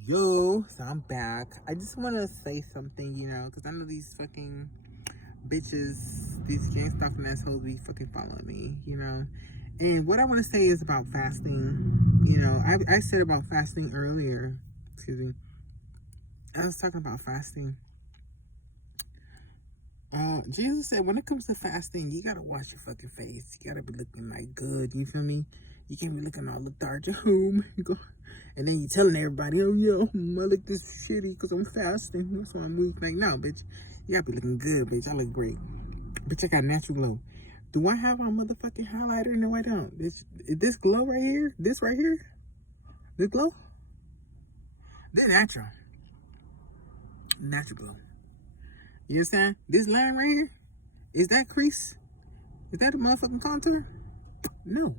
Yo, so I'm back. I just want to say something, because I know these fucking bitches, these gang stalking assholes be fucking following me, And what I want to say is about fasting. I said about fasting earlier. Excuse me. I was talking about fasting. Jesus said when it comes to fasting, you gotta wash your fucking face. You gotta be looking like good. You feel me? You can't be looking all lethargic at home. You go, and then you telling everybody, "Oh yeah, I look this shitty because I'm fasting. That's why I'm weak." Like, no, bitch, you gotta be looking good, bitch. I look great, bitch. I got natural glow. Do I have a motherfucking highlighter? No, I don't. This glow right here, this right here, this glow, this natural glow. You understand? This line right here, is that crease? Is that a motherfucking contour? No.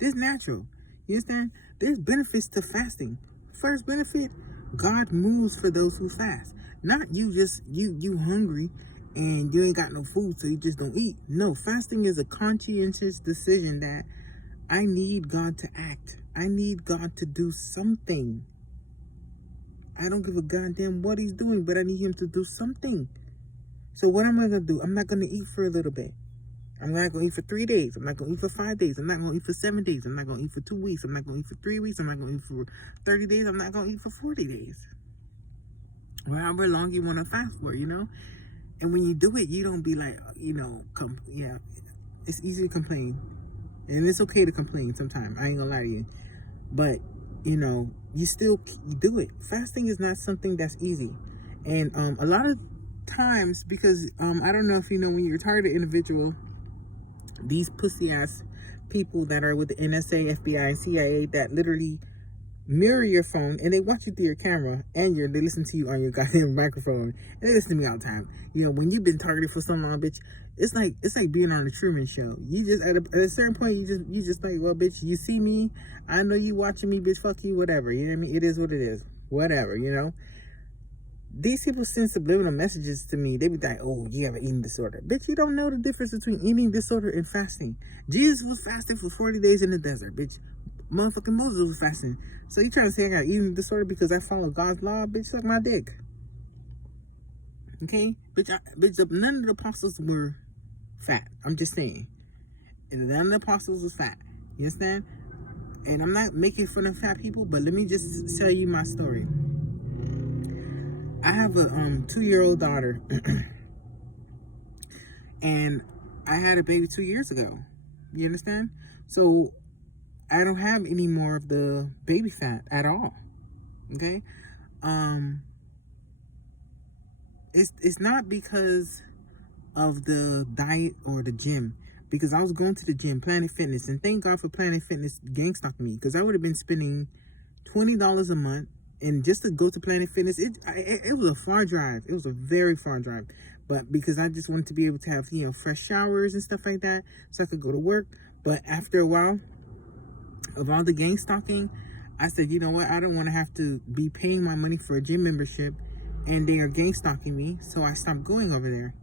This natural. You understand? There's benefits to fasting. First benefit, God moves for those who fast. Not you just you hungry and you ain't got no food, so you just don't eat. No, fasting is a conscientious decision that I need God to act. I need God to do something. I don't give a goddamn what he's doing, but I need him to do something. So what am I gonna do? I'm not gonna eat for a little bit. I'm not going to eat for 3 days. I'm not going to eat for 5 days. I'm not going to eat for 7 days. I'm not going to eat for 2 weeks. I'm not going to eat for 3 weeks. I'm not going to eat for 30 days. I'm not going to eat for 40 days. However long you want to fast for, And when you do it, you don't be like, it's easy to complain. And it's okay to complain sometimes. I ain't going to lie to you. But, you still do it. Fasting is not something that's easy. And a lot of times, because I don't know if you know, when you're a targeted individual, these pussy ass people that are with the NSA, FBI, and CIA that literally mirror your phone and they watch you through your camera and they listen to you on your goddamn microphone and they listen to me all the time. When you've been targeted for so long, bitch, it's like being on the Truman Show. You just at a certain point you just like, well, bitch, you see me, I know you watching me, bitch, fuck you, whatever. You know what I mean? It is what it is. Whatever, These people send subliminal messages to me. They be like, oh, you have an eating disorder. Bitch, you don't know the difference between eating disorder and fasting. Jesus was fasting for 40 days in the desert, bitch. Motherfucking Moses was fasting. So you trying to say I got eating disorder because I follow God's law? Bitch, suck my dick. Okay? Bitch, none of the apostles were fat. I'm just saying. And none of the apostles was fat. You understand? And I'm not making fun of fat people, but let me just tell you my story. I have a 2-year-old daughter, and I had a baby 2 years ago. You understand? So I don't have any more of the baby fat at all. Okay? It's not because of the diet or the gym, because I was going to the gym, Planet Fitness, and thank God for Planet Fitness gang stalking me, because I would have been spending $20 a month. And just to go to Planet Fitness, it was a far drive. It was a very far drive. But because I just wanted to be able to have, fresh showers and stuff like that, so I could go to work. But after a while of all the gang stalking, I said, you know what? I don't want to have to be paying my money for a gym membership, and they are gang stalking me. So I stopped going over there,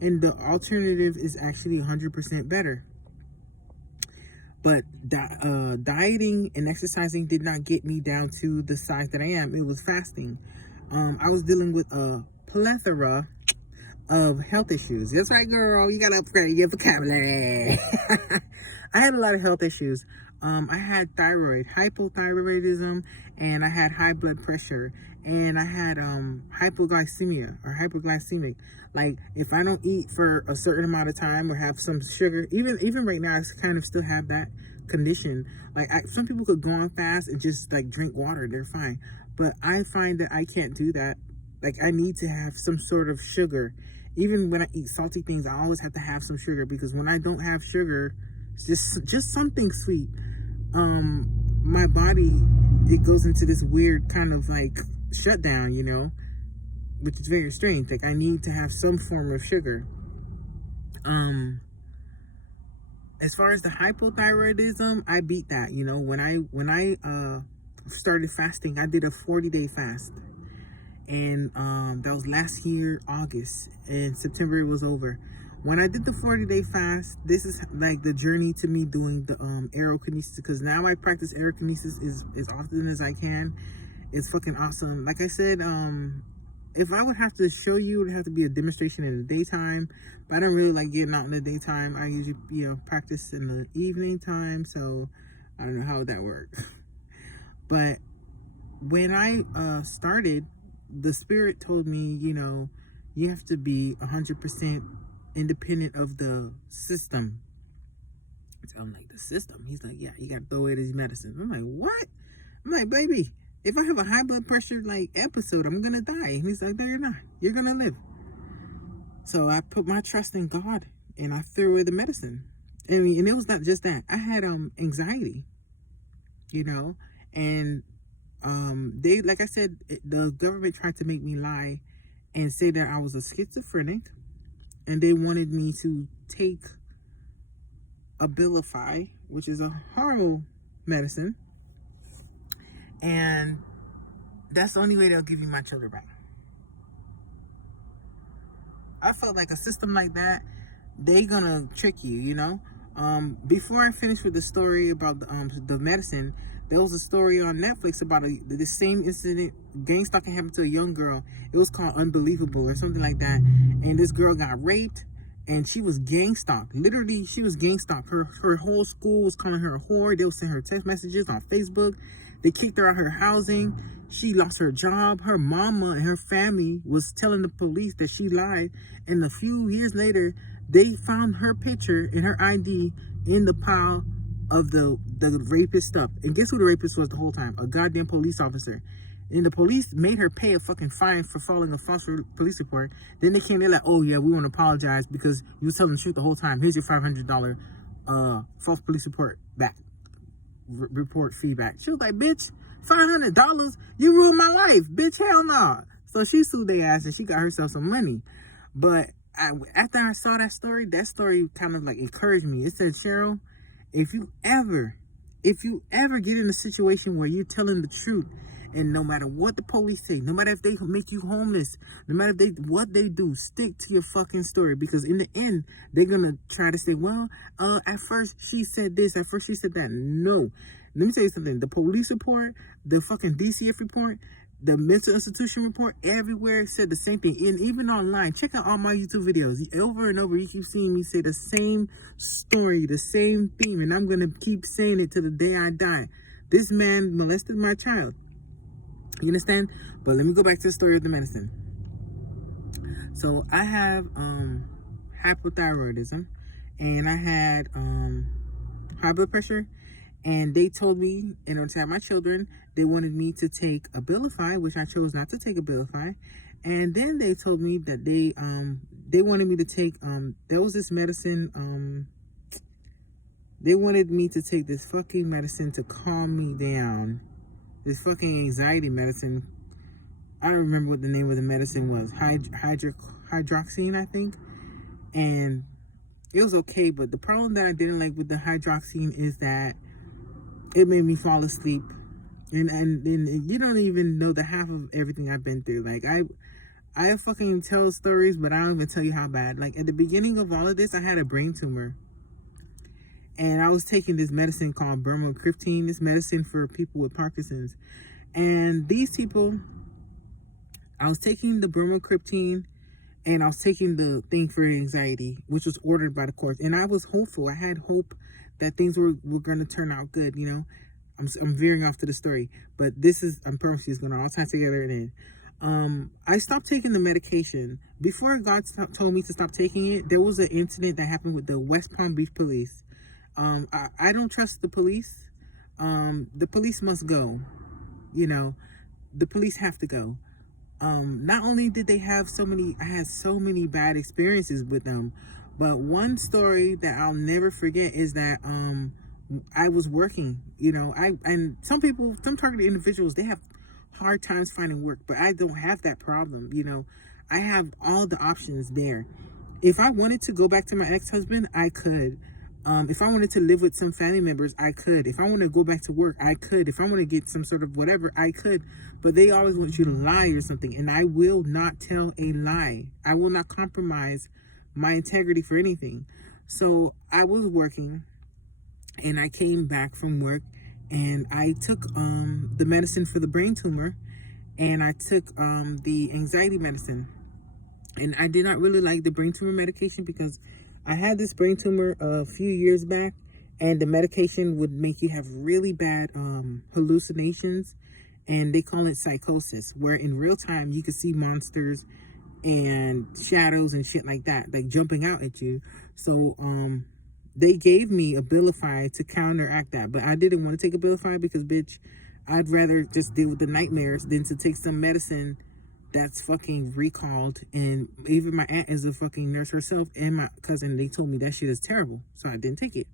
And the alternative is actually 100% better. But dieting and exercising did not get me down to the size that I am. It was fasting. I was dealing with a plethora of health issues. That's right, girl. You gotta upgrade your vocabulary. I had a lot of health issues. I had hypothyroidism, and I had high blood pressure, and I had hypoglycemia or hyperglycemic. Like, if I don't eat for a certain amount of time or have some sugar, even right now, I kind of still have that condition. Like, some people could go on fast and just like drink water, they're fine. But I find that I can't do that. Like, I need to have some sort of sugar. Even when I eat salty things, I always have to have some sugar, because when I don't have sugar, just something sweet, my body, it goes into this weird kind of like shutdown, which is very strange. Like, I need to have some form of sugar. As far as the hypothyroidism, I beat that. When I started fasting, I did a 40-day fast, and that was last year August, and September it was over. When I did the 40-day fast, this is like the journey to me doing the aerokinesis, because now I practice aerokinesis as often as I can. It's fucking awesome. Like I said, if I would have to show you, it would have to be a demonstration in the daytime. But I don't really like getting out in the daytime. I usually, practice in the evening time. So I don't know how that works. But when I started, the spirit told me, you have to be 100% independent of the system. So I'm like, the system? He's like, yeah, you got to throw away these medicines. I'm like, what? I'm like, baby, if I have a high blood pressure episode, I'm gonna die. And he's like, no, you're not. You're gonna live. So I put my trust in God and I threw away the medicine. And it was not just that. I had anxiety, and they, like I said, the government tried to make me lie and say that I was a schizophrenic, and they wanted me to take Abilify, which is a horrible medicine, and that's the only way they'll give you my children back. I felt like a system like that, they gonna trick you, Before I finish with the story about the medicine, there was a story on Netflix about the same incident, gang stalking happened to a young girl. It was called Unbelievable or something like that. And this girl got raped and she was gang stalked. Literally, she was gang stalked. Her whole school was calling her a whore. They would send her text messages on Facebook. They kicked her out of her housing. She lost her job. Her mama and her family was telling the police that she lied. And a few years later, they found her picture and her ID in the pile of the rapist stuff. And guess who the rapist was the whole time? A goddamn police officer. And the police made her pay a fucking fine for filing a false police report. Then they came, they're like, oh yeah, we want to apologize because you was telling the truth the whole time. Here's your $500 false police report back. Report feedback. She was like, bitch, $500? You ruined my life. Bitch, hell no. So she sued their ass and she got herself some money. But after I saw that story kind of like encouraged me. It said, Cheryl, if you ever get in a situation where you're telling the truth, and no matter what the police say, no matter if they make you homeless, no matter what they do, stick to your fucking story, because in the end, they're gonna try to say, well, at first she said this, at first she said that. No. Let me tell you something. The police report, the fucking DCF report, the mental institution report, everywhere said the same thing. And even online, check out all my YouTube videos. Over and over, you keep seeing me say the same story, the same theme, and I'm gonna keep saying it to the day I die. This man molested my child. You understand? But let me go back to the story of the medicine. So I have hypothyroidism, and I had high blood pressure, and they told me in order to have my children, they wanted me to take Abilify, which I chose not to take Abilify. And then they told me that they wanted me to take there was this medicine, they wanted me to take this fucking medicine to calm me down. This fucking anxiety medicine. I don't remember what the name of the medicine was. Hydroxine, I think. And it was okay, but the problem that I didn't like with the hydroxine is that it made me fall asleep. And you don't even know the half of everything I've been through. Like, I fucking tell stories, but I don't even tell you how bad. Like, at the beginning of all of this, I had a brain tumor. And I was taking this medicine called bromocriptine, this medicine for people with Parkinson's. And these people, I was taking the bromocriptine and I was taking the thing for anxiety, which was ordered by the courts. And I was hopeful. I had hope that things were going to turn out good, I'm veering off to the story. But I promise you, it's going to all tie together in. I stopped taking the medication. Before God told me to stop taking it, there was an incident that happened with the West Palm Beach police. I don't trust the police. The police must go. The police have to go. Not only did they have I had so many bad experiences with them, but one story that I'll never forget is that I was working, and some targeted individuals, they have hard times finding work, but I don't have that problem. I have all the options there. If I wanted to go back to my ex-husband, I could. If I wanted to live with some family members, I could. If I want to go back to work, I could. If I want to get some sort of whatever, I could. But they always want you to lie or something. And I will not tell a lie. I will not compromise my integrity for anything. So I was working and I came back from work and I took the medicine for the brain tumor, and I took the anxiety medicine. And I did not really like the brain tumor medication because I had this brain tumor a few years back, and the medication would make you have really bad hallucinations, and they call it psychosis, where in real time you could see monsters and shadows and shit like that, like jumping out at you. So they gave me Abilify to counteract that, but I didn't want to take Abilify because, bitch, I'd rather just deal with the nightmares than to take some medicine that's fucking recalled. And even my aunt is a fucking nurse herself, and my cousin, they told me that shit is terrible, so I didn't take it.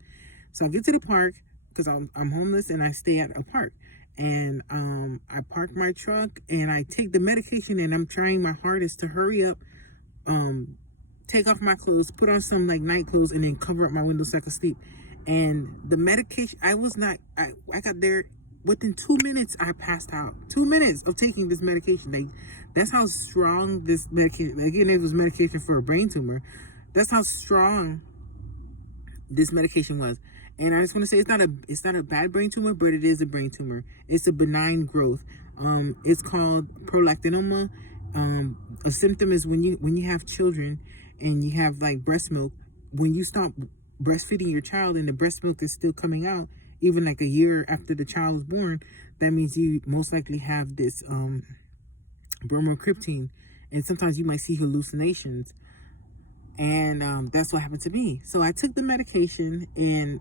So I get to the park because I'm homeless and I stay at a park, and I park my truck and I take the medication, and I'm trying my hardest to hurry up, take off my clothes, put on some like night clothes, and then cover up my window so I could sleep. And the medication, I got there within 2 minutes. I passed out. 2 minutes of taking this medication. Like, that's how strong this medication, again, it was medication for a brain tumor. That's how strong this medication was. And I just want to say, it's not a bad brain tumor, but it is a brain tumor. It's a benign growth. It's called prolactinoma. A symptom is when you have children and you have like breast milk, when you stop breastfeeding your child and the breast milk is still coming out, even like a year after the child was born, that means you most likely have this bromocriptine, and sometimes you might see hallucinations. And that's what happened to me. So I took the medication, and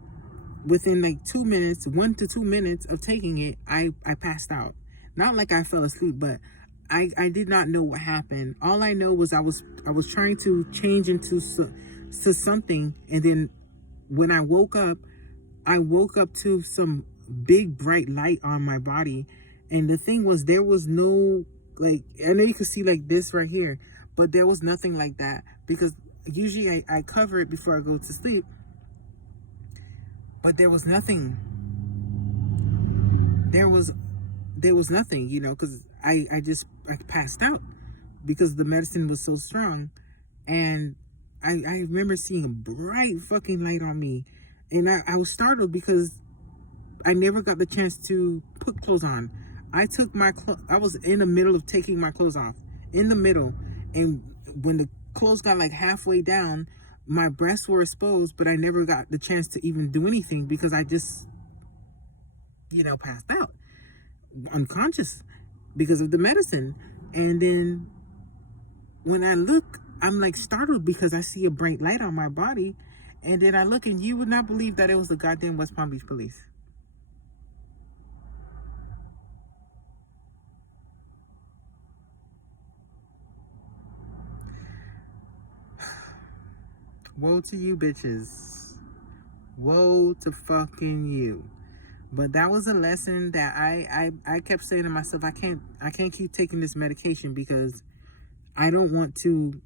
within like 2 minutes, 1 to 2 minutes of taking it, I passed out. Not like I fell asleep, but I did not know what happened. All I know was I was trying to change into something, and then when I woke up to some big bright light on my body. And the thing was, there was no, like, I know you can see like this right here, but there was nothing like that, because usually I cover it before I go to sleep, but there was nothing. There was nothing, because I passed out because the medicine was so strong. And I remember seeing a bright fucking light on me, and I was startled because I never got the chance to put clothes on. I was in the middle of taking my clothes off, in the middle, and when the clothes got like halfway down, my breasts were exposed, but I never got the chance to even do anything because I just, passed out, unconscious because of the medicine. And then when I look, I'm like startled because I see a bright light on my body. And then I look, and you would not believe that it was the goddamn West Palm Beach police. Woe to you, bitches. Woe to fucking you. But that was a lesson that I kept saying to myself, I can't keep taking this medication because I don't want to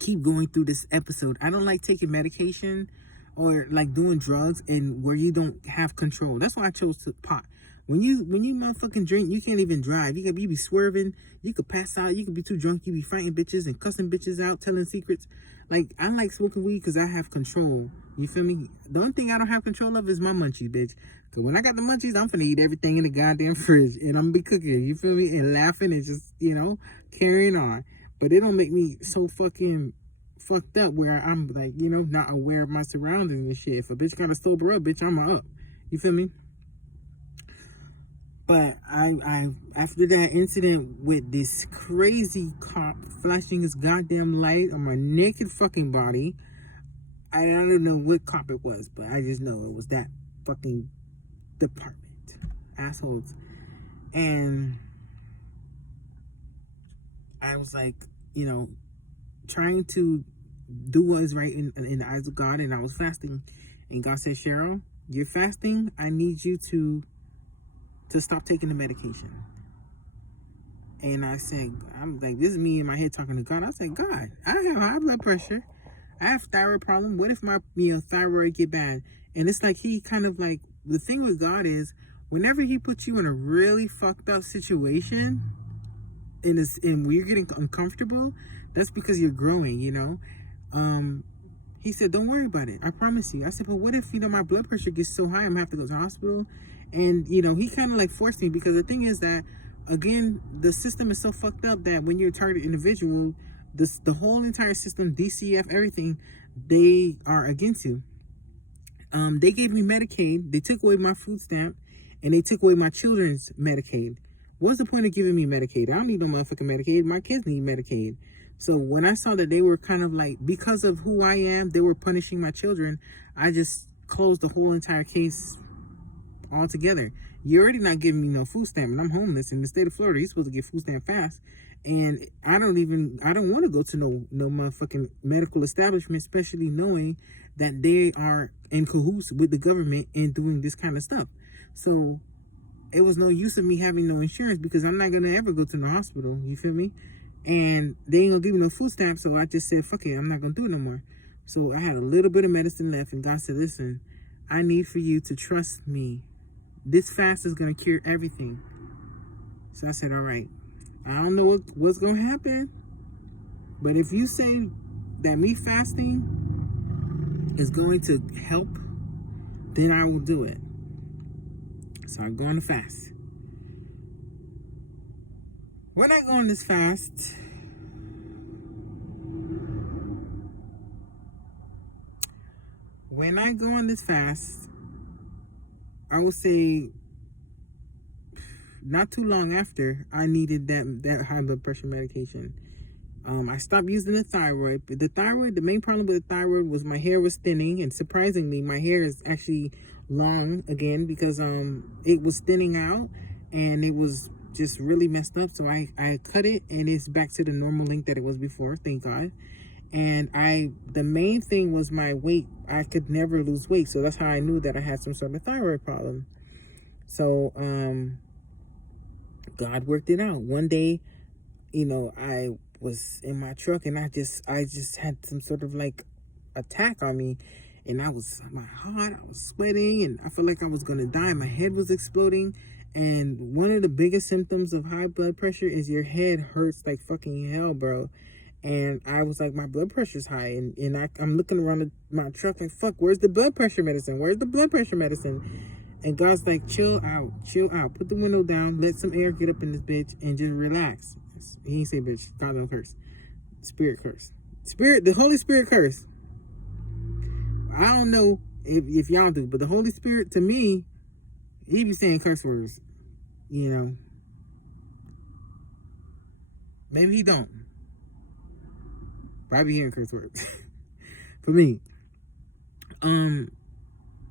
keep going through this episode. I don't like taking medication or like doing drugs and where you don't have control. That's why I chose to pot. When you motherfucking drink, you can't even drive. You be swerving. You could pass out. You could be too drunk. You be fighting bitches and cussing bitches out, telling secrets. Like, I like smoking weed because I have control. You feel me? The only thing I don't have control of is my munchies, bitch. Because when I got the munchies, I'm finna eat everything in the goddamn fridge. And I'm gonna be cooking, you feel me? And laughing and just, carrying on. But it don't make me so fucking fucked up where I'm like, not aware of my surroundings and shit. If a bitch gotta sober up, bitch, I'm up. You feel me? But I after that incident with this crazy cop flashing his goddamn light on my naked fucking body, I don't know what cop it was, but I just know it was that fucking department. Assholes. And I was like, trying to do what is right in the eyes of God, and I was fasting. And God said, Cheryl, you're fasting. I need you to stop taking the medication. And I said, I'm like, this is me in my head talking to God. I said, God, I have high blood pressure. I have thyroid problem. What if my thyroid get bad? And it's like he kind of like, the thing with God is, whenever he puts you in a really fucked up situation and we're getting uncomfortable, that's because you're growing, He said, don't worry about it. I promise you. I said, but what if, my blood pressure gets so high I'm going to have to go to the hospital And, you know, he kind of like forced me, because the thing is that, again, the system is so fucked up that when you're a target individual, the whole entire system, DCF, everything, they are against you. They gave me Medicaid, they took away my food stamp, and they took away my children's Medicaid. What's the point of giving me Medicaid? I don't need no motherfucking Medicaid. My kids need Medicaid. So when I saw that they were kind of like, because of who I am, they were punishing my children, I just closed the whole entire case altogether. You're already not giving me no food stamp, and I'm homeless in the state of Florida. You're supposed to get food stamp fast, and I don't want to go to no motherfucking medical establishment, especially knowing that they are in cahoots with the government in doing this kind of stuff. So it was no use of me having no insurance, because I'm not gonna ever go to the hospital. You feel me? And they ain't gonna give me no food stamp. So I just said, fuck it, I'm not gonna do it no more. So I had a little bit of medicine left, and God said, listen, I need for you to trust me. This fast is going to cure everything. So I said, all right, I don't know what's going to happen, but if you say that me fasting is going to help, then I will do it. So I go on the fast. When I go on this fast, I would say not too long after, I needed that high blood pressure medication. I stopped using the thyroid. But the main problem with the thyroid was my hair was thinning, and surprisingly, my hair is actually long again, because it was thinning out and it was just really messed up. So I cut it, and it's back to the normal length that it was before, thank God. And the main thing was my weight. I could never lose weight, so that's how I knew that I had some sort of thyroid problem. So God worked it out. One day, you know, I was in my truck, and I just had some sort of like attack on me, and my heart, I was sweating, and I felt like I was gonna die. My head was exploding. And one of the biggest symptoms of high blood pressure is your head hurts like fucking hell, bro. And I was like, my blood pressure's high. And I'm looking around my truck like, fuck, where's the blood pressure medicine? Where's the blood pressure medicine? And God's like, chill out. Put the window down. Let some air get up in this bitch and just relax. He ain't say bitch. God don't curse. Spirit curse. The Holy Spirit curse. I don't know if y'all do, but the Holy Spirit, to me, he be saying curse words. You know. Maybe he don't. I be hearing curse words. For me.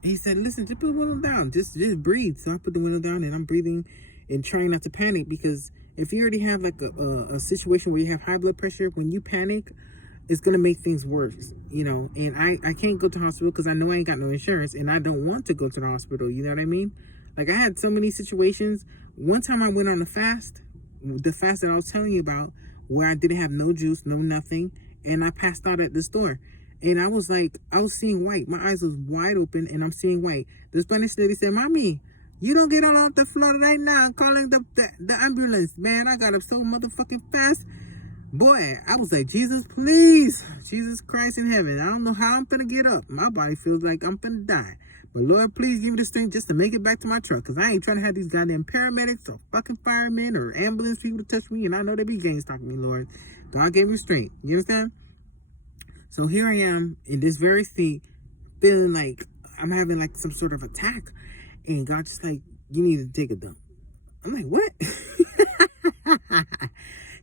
He said, listen, just put the window down. Just breathe. So I put the window down, and I'm breathing and trying not to panic, because if you already have like a situation where you have high blood pressure, when you panic, it's going to make things worse, you know. And I can't go to the hospital because I know I ain't got no insurance, and I don't want to go to the hospital. You know what I mean? Like, I had so many situations. One time I went on the fast that I was telling you about, where I didn't have no juice, no nothing. And I passed out at the store. And I was seeing white. My eyes was wide open, and I'm seeing white. The Spanish lady said, Mommy, you don't get out off the floor right now. I'm calling the ambulance. Man, I got up so motherfucking fast. Boy, I was like, Jesus, please. Jesus Christ in heaven. I don't know how I'm finna get up. My body feels like I'm finna die. But Lord, please give me the strength just to make it back to my truck. Because I ain't trying to have these goddamn paramedics or fucking firemen or ambulance people to touch me. And I know they be gang stalking me, Lord. God gave me strength. You understand? So here I am in this very seat, feeling like I'm having like some sort of attack. And God's just like, you need to take a dump. I'm like, what?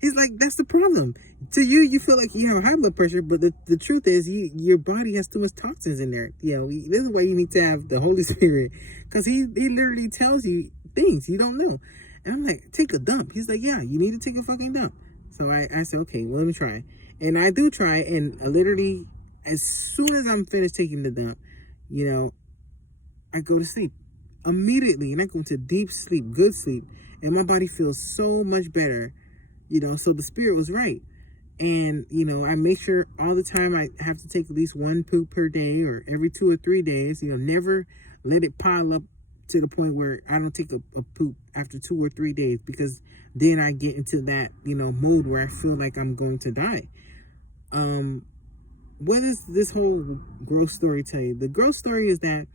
He's like, that's the problem. To you, you feel like you have high blood pressure, but the truth is your body has too much toxins in there. You know, this is why you need to have the Holy Spirit, because he literally tells you things you don't know. And I'm like, take a dump. He's like, yeah, you need to take a fucking dump. So I said, okay, well, let me try. And I do try, and I literally, as soon as I'm finished taking the dump, you know, I go to sleep immediately, and I go into deep sleep, good sleep, and my body feels so much better, you know. So the Spirit was right. And, you know, I make sure all the time I have to take at least one poop per day, or every 2 or 3 days, you know, never let it pile up to the point where I don't take a poop after 2 or 3 days, because then I get into that, you know, mode where I feel like I'm going to die. What does this whole growth story tell you? The growth story is that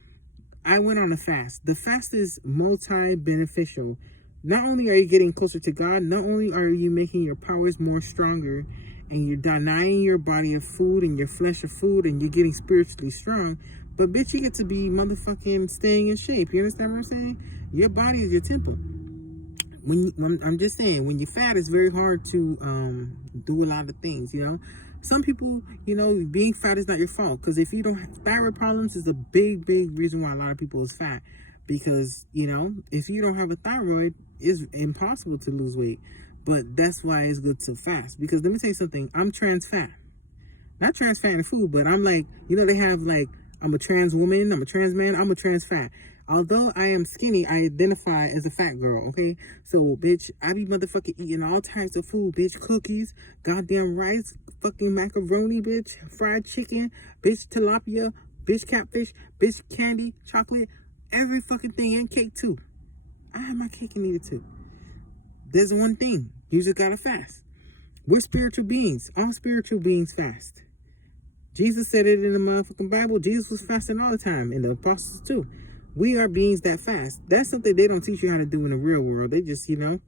I went on a fast. The fast is multi-beneficial. Not only are you getting closer to God, not only are you making your powers more stronger, and you're denying your body of food and your flesh of food, and you're getting spiritually strong, but bitch, you get to be motherfucking staying in shape. You understand what I'm saying? Your body is your temple. I'm just saying, when you're fat, it's very hard to do a lot of things, you know. Some people, you know, being fat is not your fault, because if you don't have thyroid problems, is a big reason why a lot of people is fat, because, you know, if you don't have a thyroid, it's impossible to lose weight. But that's why it's good to fast, because let me tell you something, I'm trans fat. Not trans fat in food, but I'm like, you know, they have like, I'm a trans woman, I'm a trans man, I'm a trans fat. Although I am skinny, I identify as a fat girl, okay? So, bitch, I be motherfucking eating all types of food, bitch. Cookies, goddamn rice, fucking macaroni, bitch. Fried chicken, bitch, tilapia, bitch, catfish, bitch, candy, chocolate, every fucking thing, and cake, too. I have my cake and eat it, too. There's one thing. You just gotta fast. We're spiritual beings. All spiritual beings fast. Jesus said it in the motherfucking Bible. Jesus was fasting all the time, and the apostles, too. We are beings that fast. That's something they don't teach you how to do in the real world. They just, you know,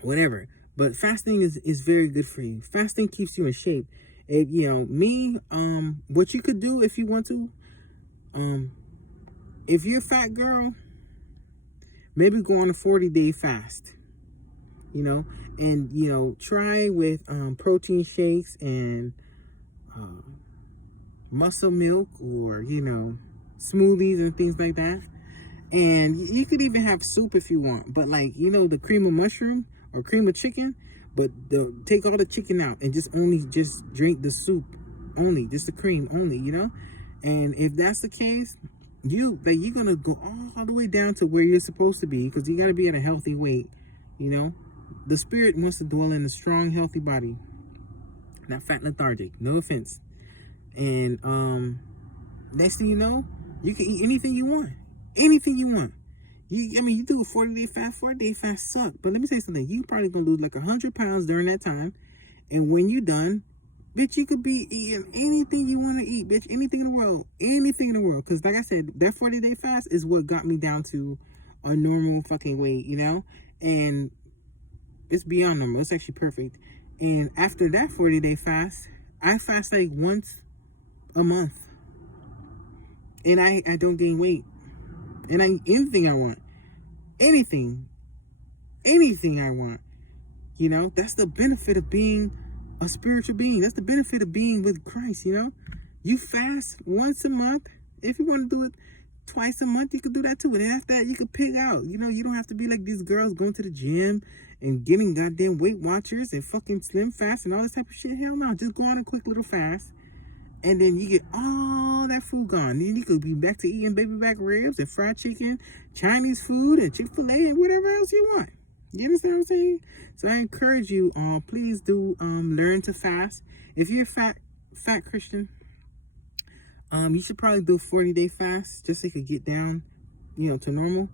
whatever. But fasting is very good for you. Fasting keeps you in shape. If, you know, what you could do if you want to, if you're a fat girl, maybe go on a 40-day fast, you know, and, you know, try with protein shakes and muscle milk, or, you know, smoothies and things like that. And you could even have soup if you want, but like, you know, the cream of mushroom or cream of chicken, but take all the chicken out and just drink the soup only, just the cream only, you know. And if that's the case, you're gonna go all the way down to where you're supposed to be, because you got to be at a healthy weight, you know. The spirit wants to dwell in a strong, healthy body, not fat, lethargic. No offense. And next thing you know, you can eat anything you want. Anything you want. You do a 40-day fast. 40-day fast suck. But let me say something. You probably gonna lose like 100 pounds during that time. And when you're done, bitch, you could be eating anything you want to eat, bitch. Anything in the world. Anything in the world. Because like I said, that 40-day fast is what got me down to a normal fucking weight, you know? And it's beyond normal. It's actually perfect. And after that 40-day fast, I fast like once a month. And I don't gain weight. And I eat anything I want. Anything I want. You know, that's the benefit of being a spiritual being. That's the benefit of being with Christ, you know. You fast once a month. If you want to do it twice a month, you could do that too. And after that, you could pick out. You know, you don't have to be like these girls going to the gym and getting goddamn Weight Watchers and fucking Slim Fast and all this type of shit. Hell no. Just go on a quick little fast. And then you get all that food gone. Then you could be back to eating baby back ribs and fried chicken, Chinese food, and Chick-fil-A, and whatever else you want. You understand what I'm saying? So I encourage you, please do learn to fast. If you're a fat Christian, you should probably do a 40-day fast just so you could get down, you know, to normal.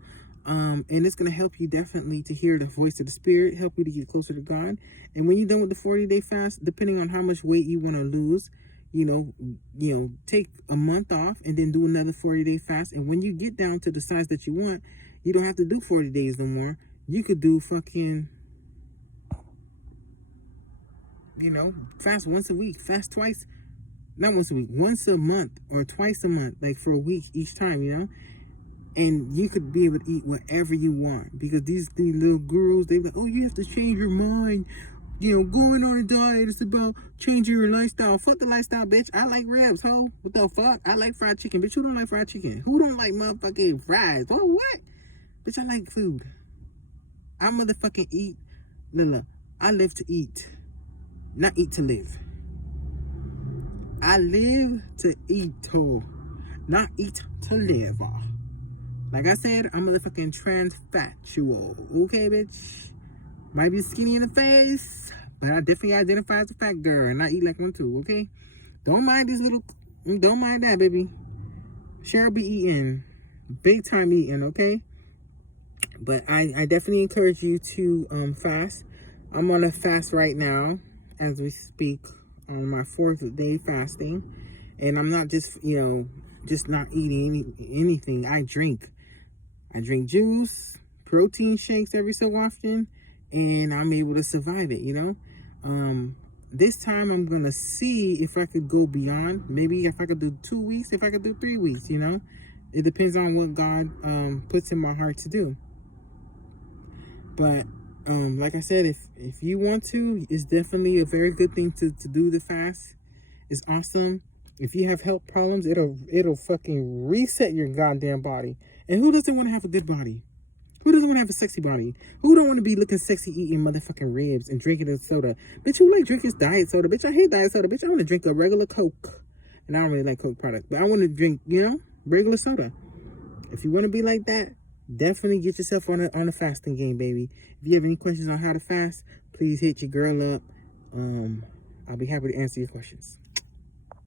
And it's going to help you definitely to hear the voice of the Spirit, help you to get closer to God. And when you're done with the 40-day fast, depending on how much weight you want to lose, you know, take a month off and then do another 40-day fast. And when you get down to the size that you want, you don't have to do 40 days no more. You could do fucking, you know, fast once a week, fast twice, not once a week, once a month or twice a month, like for a week each time, you know. And you could be able to eat whatever you want, because these little gurus, they're like, oh, you have to change your mind. You know, going on a diet is about changing your lifestyle. Fuck the lifestyle, bitch. I like ribs, ho. What the fuck? I like fried chicken. Bitch, who don't like fried chicken? Who don't like motherfucking fries? Oh, what? Bitch, I like food. I motherfucking eat. Look, I live to eat. Not eat to live. I live to eat, ho. Not eat to live. Like I said, I'm motherfucking transfactual. Okay, bitch? Might be skinny in the face, but I definitely identify as a fat girl, and I eat like one too, okay? Don't mind that, baby. Cheryl be eating, big time eating, okay? But I definitely encourage you to fast. I'm on a fast right now, as we speak, on my 4th day fasting. And I'm not just, you know, just not eating anything. I drink juice, protein shakes every so often, and I'm able to survive it, you know. This time I'm gonna see if I could go beyond. Maybe if I could do 2 weeks, if I could do 3 weeks, you know. It depends on what God puts in my heart to do. But like I said, if you want to, it's definitely a very good thing to do the fast. It's awesome. If you have health problems, it'll fucking reset your goddamn body. And who doesn't want to have a good body? Who doesn't want to have a sexy body? Who don't want to be looking sexy eating motherfucking ribs and drinking a soda? Bitch, who like drinking diet soda? Bitch, I hate diet soda. Bitch, I want to drink a regular Coke. And I don't really like Coke products, but I want to drink, you know, regular soda. If you want to be like that, definitely get yourself on a fasting game, baby. If you have any questions on how to fast, please hit your girl up. I'll be happy to answer your questions.